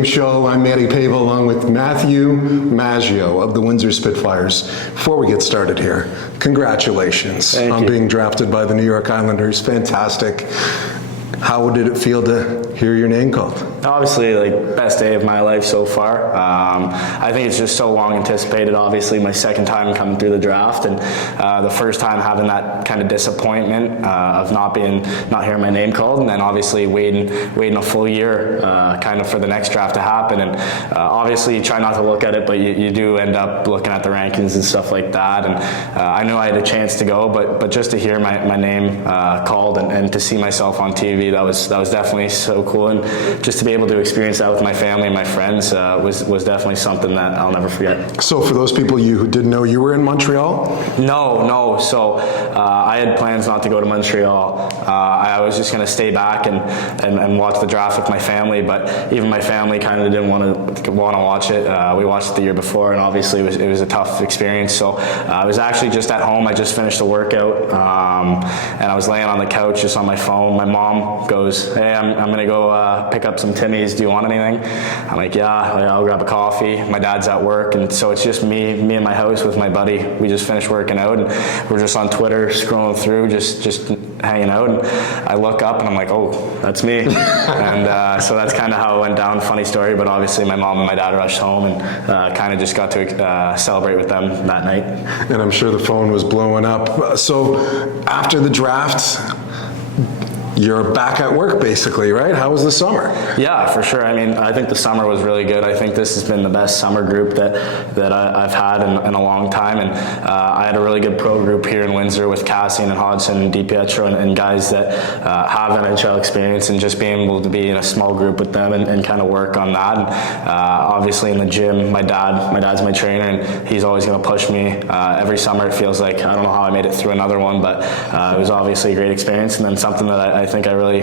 Game Show. I'm Manny Pavia along with Matthew Maggio of the Windsor Spitfires. Before we get started here, congratulations on being drafted by the New York Islanders. Fantastic. How did it feel to hear your name called? Obviously, best day of my life so far. I think it's just so long anticipated. Obviously, my second time coming through the draft, and the first time having that kind of disappointment of not hearing my name called, and then obviously waiting a full year kind of for the next draft to happen. And obviously, you try not to look at it, but you do end up looking at the rankings and stuff like that. And I knew I had a chance to go, but just to hear my name called and to see myself on TV, that was definitely so cool. And just to be able to experience that with my family and my friends was definitely something that I'll never forget. So for those people who didn't know, you were in Montreal? No. So I had plans not to go to Montreal. I was just going to stay back and watch the draft with my family, but even my family kind of didn't want to watch it. We watched it the year before, and obviously it was a tough experience. So I was actually just at home. I just finished a workout, and I was laying on the couch just on my phone. My mom goes, "Hey, I'm going to go pick up some Timmy's. Do you want anything?" I'm like, "Yeah, I'll grab a coffee." My dad's at work, and so it's just me in my house with my buddy. We just finished working out, and we're just on Twitter scrolling through, just hanging out. And I look up, and I'm like, "Oh, that's me." And so that's kind of how it went down. Funny story, but obviously my mom and my dad rushed home, and kind of just got to celebrate with them that night. And I'm sure the phone was blowing up. So after the draft, you're back at work basically, right? How was the summer? Yeah, for sure. I mean, I think the summer was really good. I think this has been the best summer group that I've had in a long time. And I had a really good pro group here in Windsor with Cassian and Hodgson and DiPietro and guys that have NHL experience, and just being able to be in a small group with them and kind of work on that. And obviously in the gym, my dad's my trainer, and he's always going to push me. Every summer it feels like, I don't know how I made it through another one, but it was obviously a great experience. And then something that I think I really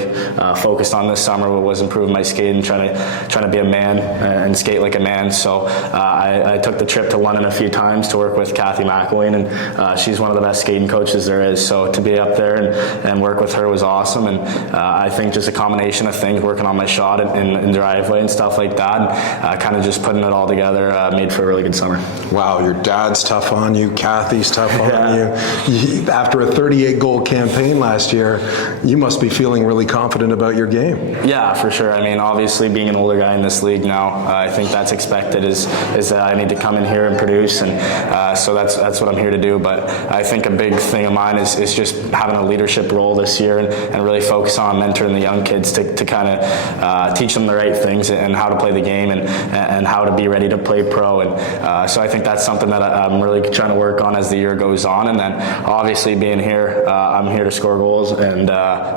focused on this summer was improving my skate and trying to be a man and skate like a man. So I took the trip to London a few times to work with Kathy McElwain, and she's one of the best skating coaches there is. So to be up there and work with her was awesome. And I think just a combination of things, working on my shot in driveway and stuff like that, and kind of just putting it all together made for a really good summer. Wow, your dad's tough on you, Kathy's tough on you. After a 38-goal campaign last year, you must be feeling really confident about your game. Yeah, for sure. I mean, obviously being an older guy in this league now, I think that's expected is that I need to come in here and produce, and so that's what I'm here to do. But I think a big thing of mine is just having a leadership role this year and really focus on mentoring the young kids to kind of teach them the right things and how to play the game and how to be ready to play pro. And so I think that's something that I'm really trying to work on as the year goes on. And then obviously being here, I'm here to score goals and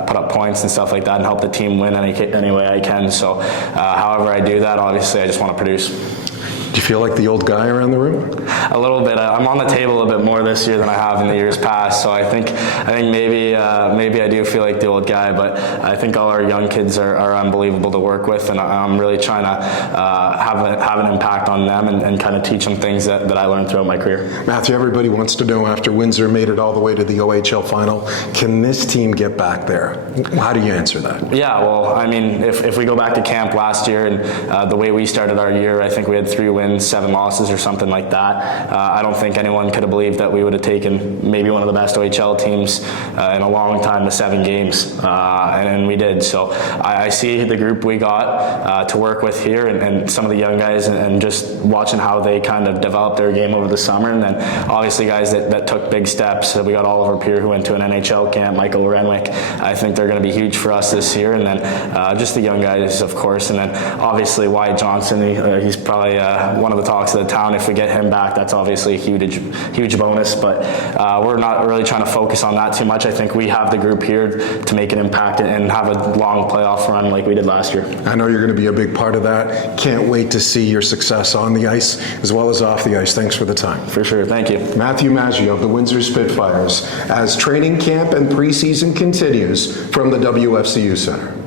put up points and stuff like that and help the team win any way I can. So however I do that, obviously I just want to produce. Do you feel like the old guy around the room? A little bit. I'm on the table a bit more this year than I have in the years past. So I think maybe I do feel like the old guy, but I think all our young kids are unbelievable to work with, and I'm really trying to have an impact on them and kind of teach them things that I learned throughout my career. Matthew, everybody wants to know, after Windsor made it all the way to the OHL final, can this team get back there? How do you answer that? Yeah, well, I mean, if we go back to camp last year and the way we started our year, I think we had 3 wins, 7 losses or something like that. I don't think anyone could have believed that we would have taken maybe one of the best OHL teams in a long time to 7 games, and we did. So I see the group we got to work with here and some of the young guys and just watching how they kind of developed their game over the summer, and then obviously guys that took big steps. We got Oliver Peer, who went to an NHL camp, Michael Renwick. I think they're going to be huge for us this year, and then just the young guys, of course, and then obviously Wyatt Johnson. He's probably one of the talks of the town. If we get him back, that's obviously a huge bonus, but we're not really trying to focus on that too much. I think we have the group here to make an impact and have a long playoff run like we did last year. I know you're going to be a big part of that. Can't wait to see your success on the ice as well as off the ice. Thanks for the time. For sure. Thank you. Matthew Maggio of the Windsor Spitfires as training camp and preseason continues from the WFCU Center.